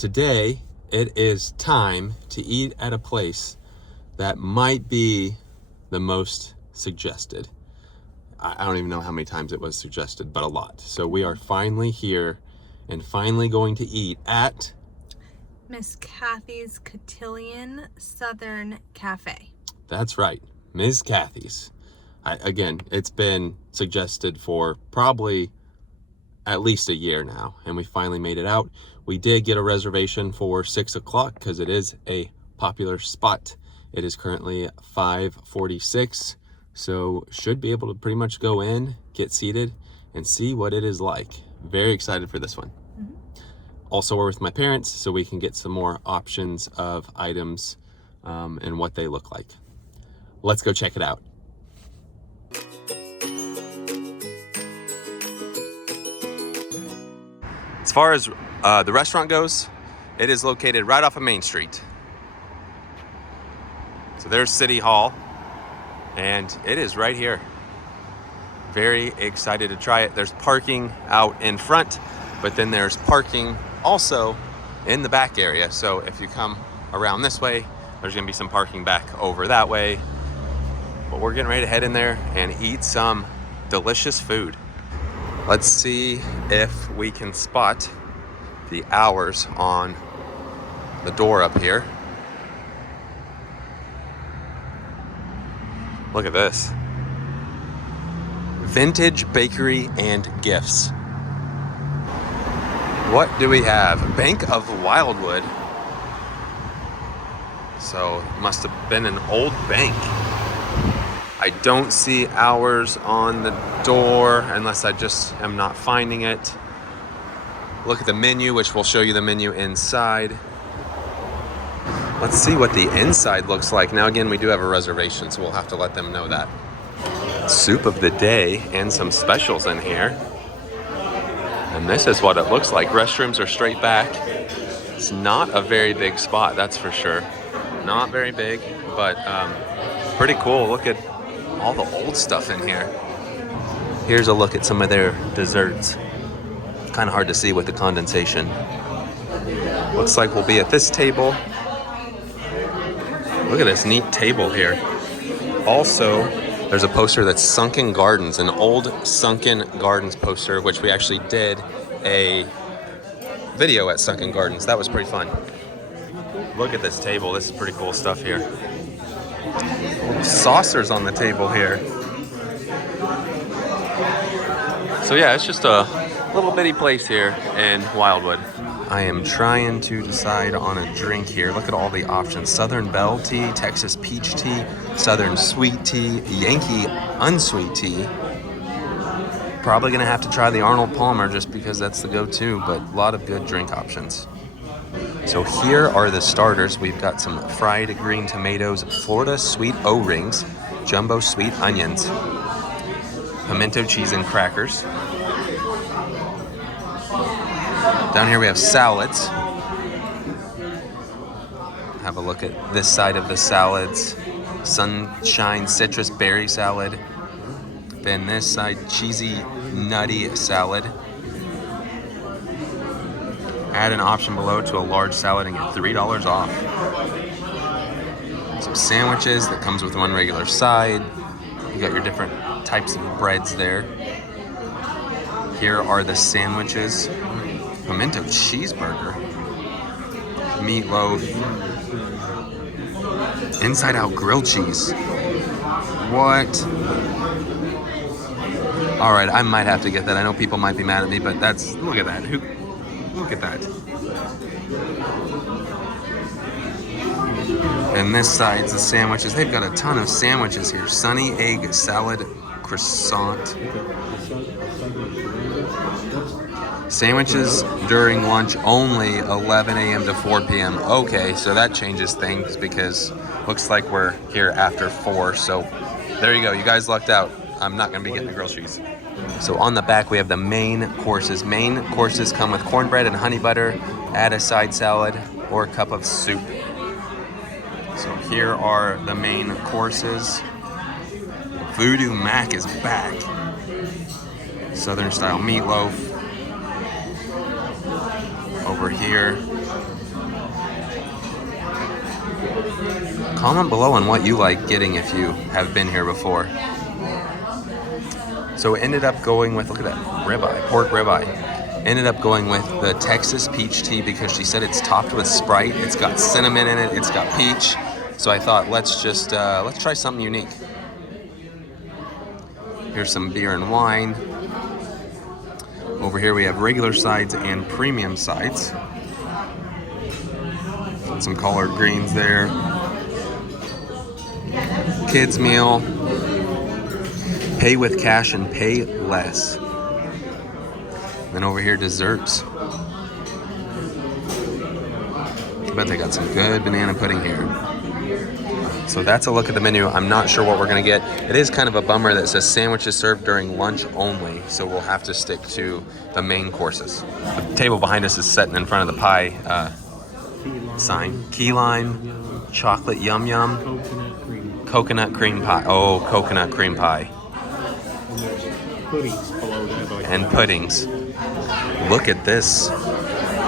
Today, it is time to eat at a place that might be the most suggested. I don't even know how many times it was suggested, but a lot. So we are finally here and finally going to eat at Miz Kathi's Cotillion Southern Cafe. That's right, Miz Kathi's. Again, it's been suggested for probably at least a year now, and we finally made it out. We did get a reservation for 6 o'clock because it is a popular spot. It is currently 5:46, so should be able to pretty much go in, get seated, and see what it is like. Very excited for this one. Also, we're with my parents, so we can get some more options of items and what they look like. Let's go check it out. As far as the restaurant goes, it is located right off of Main Street. So there's City Hall, and it is right here. Very excited to try it. There's parking out in front, but then there's parking also in the back area. So if you come around this way, there's gonna be some parking back over that way. But we're getting ready to head in there and eat some delicious food. Let's see if we can spot the hours on the door up here. Look at this. Vintage bakery and gifts. What do we have? Bank of Wildwood. So it must have been an old bank. I don't see hours on the door unless I just am not finding it. Look at the menu, which will show you the menu inside. Let's see what the inside looks like. Now again, we do have a reservation, so we'll have to let them know that. Soup of the day and some specials in here. And this is what it looks like. Restrooms are straight back. It's not a very big spot, that's for sure. Not very big, but pretty cool. Look at all the old stuff in here. Here's a look at some of their desserts. Kind of hard to see with the condensation. Looks like we'll be at this table. Look at this neat table here. Also, there's a poster that's Sunken Gardens, an old Sunken Gardens poster, which we actually did a video at Sunken Gardens. That was pretty fun. Look at this table. This is pretty cool stuff here. Saucers on the table here. So yeah, it's just a little bitty place here in Wildwood. I am trying to decide on a drink here. Look at all the options. Southern Belle Tea, Texas Peach Tea, Southern Sweet Tea, Yankee Unsweet Tea. Probably gonna have to try the Arnold Palmer just because that's the go-to, but a lot of good drink options. So here are the starters. We've got some fried green tomatoes, Florida sweet O-rings, jumbo sweet onions, pimento cheese and crackers. Down here we have salads. Have a look at this side of the salads. Sunshine citrus berry salad. Then this side, cheesy nutty salad. Add an option below to a large salad and get $3 off. Some sandwiches that comes with one regular side. You got your different types of breads there. Here are the sandwiches. Pimento cheeseburger. Meatloaf. Inside out grilled cheese. What? All right, I might have to get that. I know people might be mad at me, but that's, look at that. Look at that. And this side's the sandwiches. They've got a ton of sandwiches here. Sunny egg salad, croissant. Sandwiches during lunch only 11 a.m. to 4 p.m. Okay, so that changes things because looks like we're here after 4. So there you go. You guys lucked out. I'm not going to be getting the grilled cheese. So on the back, we have the main courses. Main courses come with cornbread and honey butter. Add a side salad or a cup of soup. So here are the main courses. VOODOO Mac is back. Southern style meatloaf. Over here, Comment below on what you like getting if you have been here before. So ended up going with, look at that ribeye, pork ribeye. Ended up going with the Texas peach tea because she said it's topped with Sprite. It's got cinnamon in it. It's got peach. So I thought let's try something unique. Here's some beer and wine. Over here we have regular sides and premium sides. Some collard greens there. Kids meal. Pay with cash and pay less. Then over here, desserts. I bet they got some good banana pudding here. So that's a look at the menu. I'm not sure what we're gonna get. It is kind of a bummer that says sandwiches served during lunch only, so we'll have to stick to the main courses. The table behind us is sitting in front of the pie sign. Key lime, chocolate yum yum, coconut cream pie. Oh, coconut cream pie. And puddings. Look at this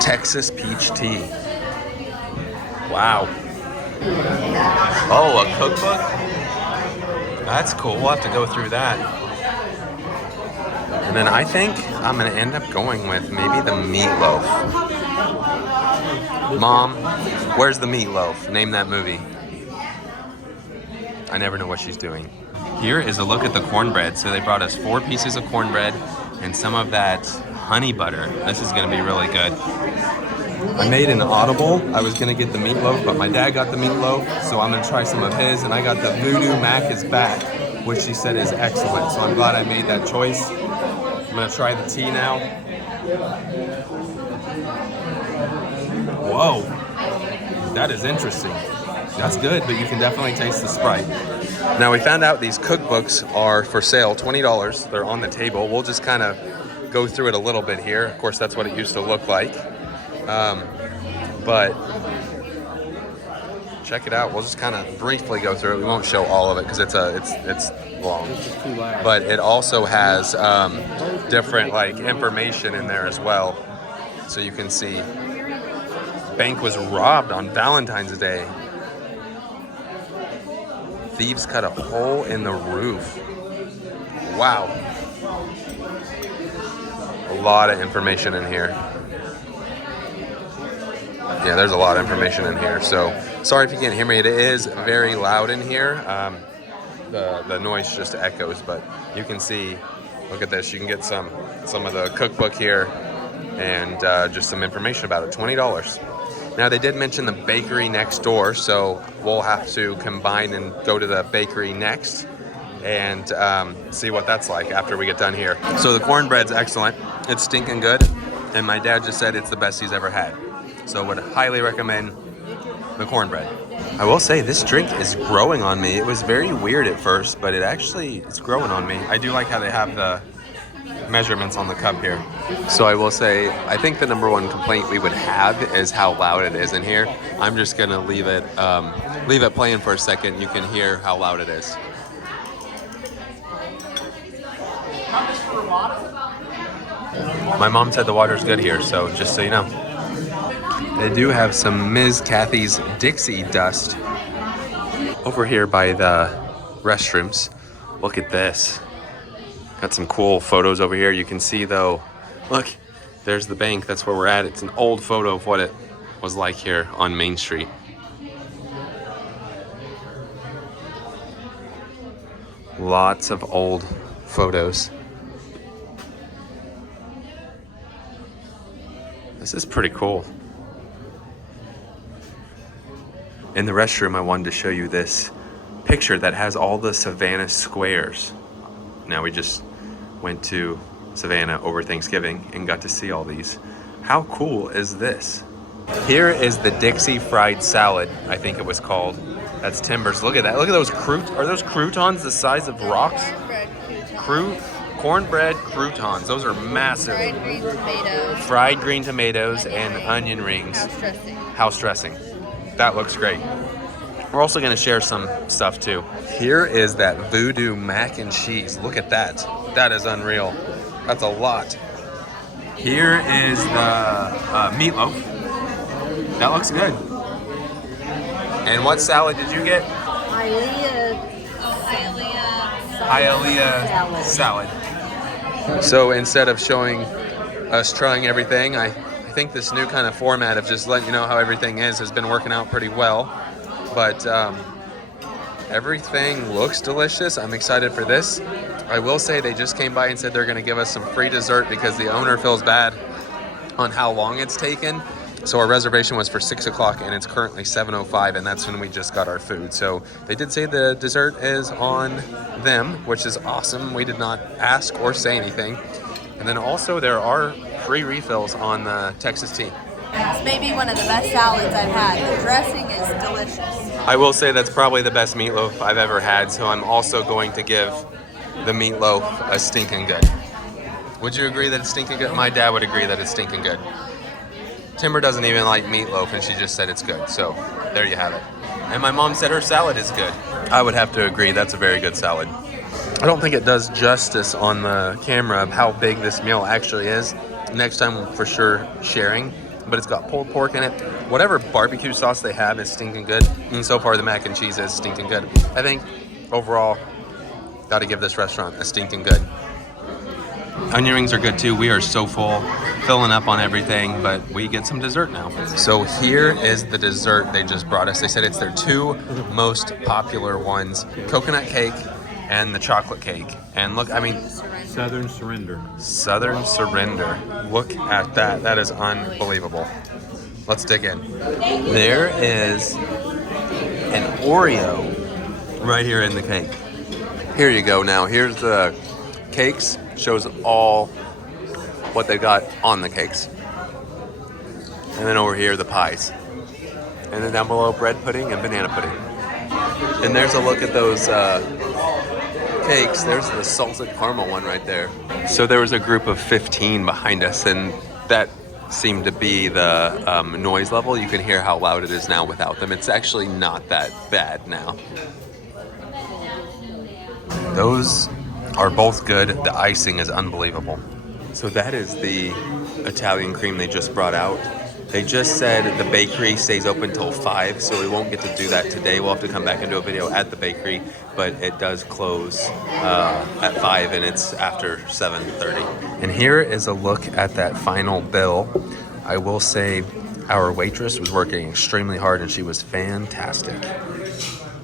Texas peach tea. Wow. Oh, a cookbook? That's cool. We'll have to go through that. And then I think I'm going to end up going with maybe the meatloaf. Mom, where's the meatloaf? Name that movie. I never know what she's doing. Here is a look at the cornbread. So they brought us 4 pieces of cornbread and some of that honey butter. This is going to be really good. I made an audible. I was going to get the meatloaf, but my dad got the meatloaf, so I'm going to try some of his. And I got the VOODOO Mac is Back, which she said is excellent. So I'm glad I made that choice. I'm going to try the tea now. Whoa, that is interesting. That's good, but you can definitely taste the Sprite. Now we found out these cookbooks are for sale, $20. They're on the table. We'll just kind of go through it a little bit here. Of course, that's what it used to look like. But check it out. We'll just kind of briefly go through it. We won't show all of it because it's long. But it also has different like information in there as well. So you can see bank was robbed on Valentine's Day. Thieves cut a hole in the roof. Wow. A lot of information in here. Yeah, there's a lot of information in here. So sorry if you can't hear me. It is very loud in here. The noise just echoes, but you can see, look at this. You can get some of the cookbook here and just some information about it. $20. Now they did mention the bakery next door, so we'll have to combine and go to the bakery next and see what that's like after we get done here. So the cornbread's excellent. It's stinking good, and my dad just said it's the best he's ever had. So would highly recommend the cornbread. I will say this drink is growing on me. It was very weird at first, but it's growing on me. I do like how they have the measurements on the cup here. So I will say, I think the number one complaint we would have is how loud it is in here. I'm just gonna leave it playing for a second. You can hear how loud it is. My mom said the water's good here, so just so you know. They do have some Miz Kathi's Dixie dust over here by the restrooms. Look at this. Got some cool photos over here. You can see though, look, there's the bank. That's where we're at. It's an old photo of what it was like here on Main Street. Lots of old photos. This is pretty cool. In the restroom, I wanted to show you this picture that has all the Savannah squares. Now we just went to Savannah over Thanksgiving and got to see all these. How cool is this? Here is the Dixie fried salad, I think it was called. That's Timbers. Look at that. Look at those are those croutons the size of rocks? Cornbread croutons. Those are massive. Fried green tomatoes. Fried green tomatoes and onion rings. House dressing. That looks great. We're also going to share some stuff too. Here is that VOODOO mac and cheese. Look at that. That is unreal. That's a lot. Here is the meatloaf. That looks good. And what salad did you get? HIALEAH salad. So instead of showing us trying everything, I think this new kind of format of just letting you know how everything is has been working out pretty well. But everything looks delicious. I'm excited for this. I will say they just came by and said they're going to give us some free dessert because the owner feels bad on how long it's taken. So our reservation was for 6 o'clock and it's currently 7:05, and that's when we just got our food. So they did say the dessert is on them, which is awesome. We did not ask or say anything. And then also there are free refills on the Texas tea. It's maybe one of the best salads I've had. The dressing is delicious. I will say that's probably the best meatloaf I've ever had. So I'm also going to give the meatloaf a stinking good. Would you agree that it's stinking good? My dad would agree that it's stinking good. Timber doesn't even like meatloaf, and she just said it's good. So there you have it. And my mom said her salad is good. I would have to agree. That's a very good salad. I don't think it does justice on the camera of how big this meal actually is. Next time, for sure, sharing. But it's got pulled pork in it. Whatever barbecue sauce they have is stinking good. And so far, the mac and cheese is stinking good. I think overall, got to give this restaurant a stinking good. Onion rings are good too. We are so full, filling up on everything, but we get some dessert now. So here is the dessert they just brought us. They said it's their two most popular ones, coconut cake and the chocolate cake. And look, I mean, Southern Surrender. Southern Surrender. Look at that. That is unbelievable. Let's dig in. There is an Oreo right here in the cake. Here you go now. Here's the cakes. Shows all what they got on the cakes. And then over here, the pies. And then down below, bread pudding and banana pudding. And there's a look at those cakes. There's the salted caramel one right there. So there was a group of 15 behind us, and that seemed to be the noise level. You can hear how loud it is now without them. It's actually not that bad now. Those are both good. The icing is unbelievable. So that is the Italian cream they just brought out. They just said the bakery stays open till 5, so we won't get to do that today. We'll have to come back and do a video at the bakery, but it does close at 5, and it's after 7:30. And here is a look at that final bill. I will say our waitress was working extremely hard, and she was fantastic,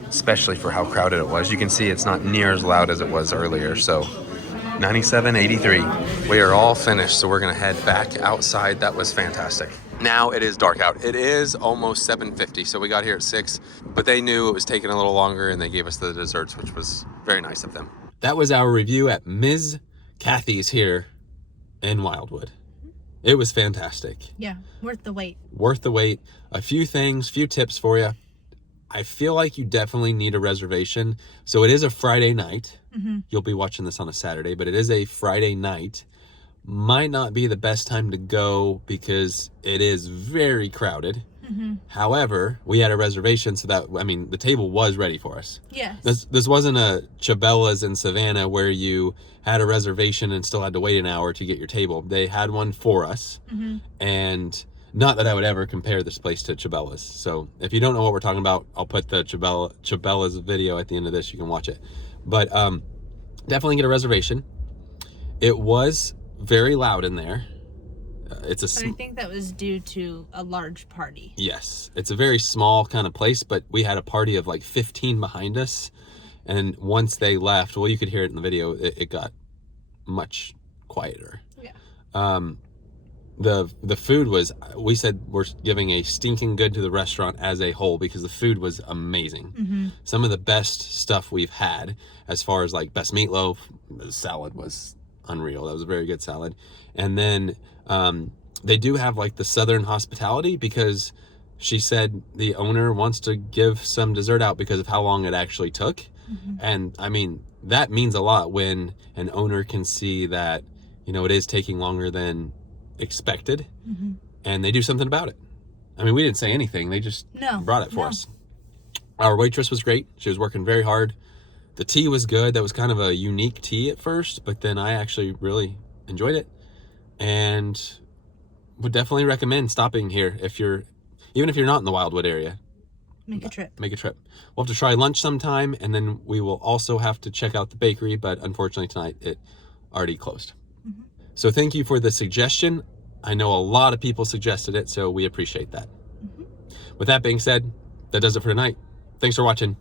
especially for how crowded it was. You can see it's not near as loud as it was earlier. So $97.83. We are all finished, so we're gonna head back outside. That was fantastic. Now it is dark out. It is almost 7:50, so we got here at 6, but they knew it was taking a little longer, and they gave us the desserts, which was very nice of them. That was our review at Miz Kathi's here in Wildwood. It was fantastic. Yeah, worth the wait. Worth the wait. A few things, few tips for you. I feel like you definitely need a reservation. So it is a Friday night. Mm-hmm. You'll be watching this on a Saturday, but it is a Friday night. Might not be the best time to go because it is very crowded. Mm-hmm. However, we had a reservation, so that, I mean, the table was ready for us. Yes. This wasn't a Cabela's in Savannah where you had a reservation and still had to wait an hour to get your table. They had one for us. Mm-hmm. And not that I would ever compare this place to Cabela's. So if you don't know what we're talking about, I'll put the Cabela's video at the end of this. You can watch it. But definitely get a reservation. It was very loud in there. But I think that was due to a large party. Yes. It's a very small kind of place, but we had a party of like 15 behind us. And once they left, well, you could hear it in the video, it got much quieter. Yeah. The food was, we said we're giving a stinking good to the restaurant as a whole because the food was amazing. Mm-hmm. Some of the best stuff we've had as far as like best meatloaf. The salad was unreal. That was a very good salad. And then they do have like the Southern hospitality because she said the owner wants to give some dessert out because of how long it actually took. Mm-hmm. And I mean, that means a lot when an owner can see that, you know, it is taking longer than expected. Mm-hmm. And they do something about it. I mean, we didn't say anything. They just brought it for us. Our waitress was great. She was working very hard. The tea was good. That was kind of a unique tea at first, but then I actually really enjoyed it and would definitely recommend stopping here even if you're not in the Wildwood area. Make a trip. Make a trip. We'll have to try lunch sometime, and then we will also have to check out the bakery, but unfortunately tonight it already closed. So thank you for the suggestion. I know a lot of people suggested it, so we appreciate that. With that being said, that does it for tonight. Thanks for watching.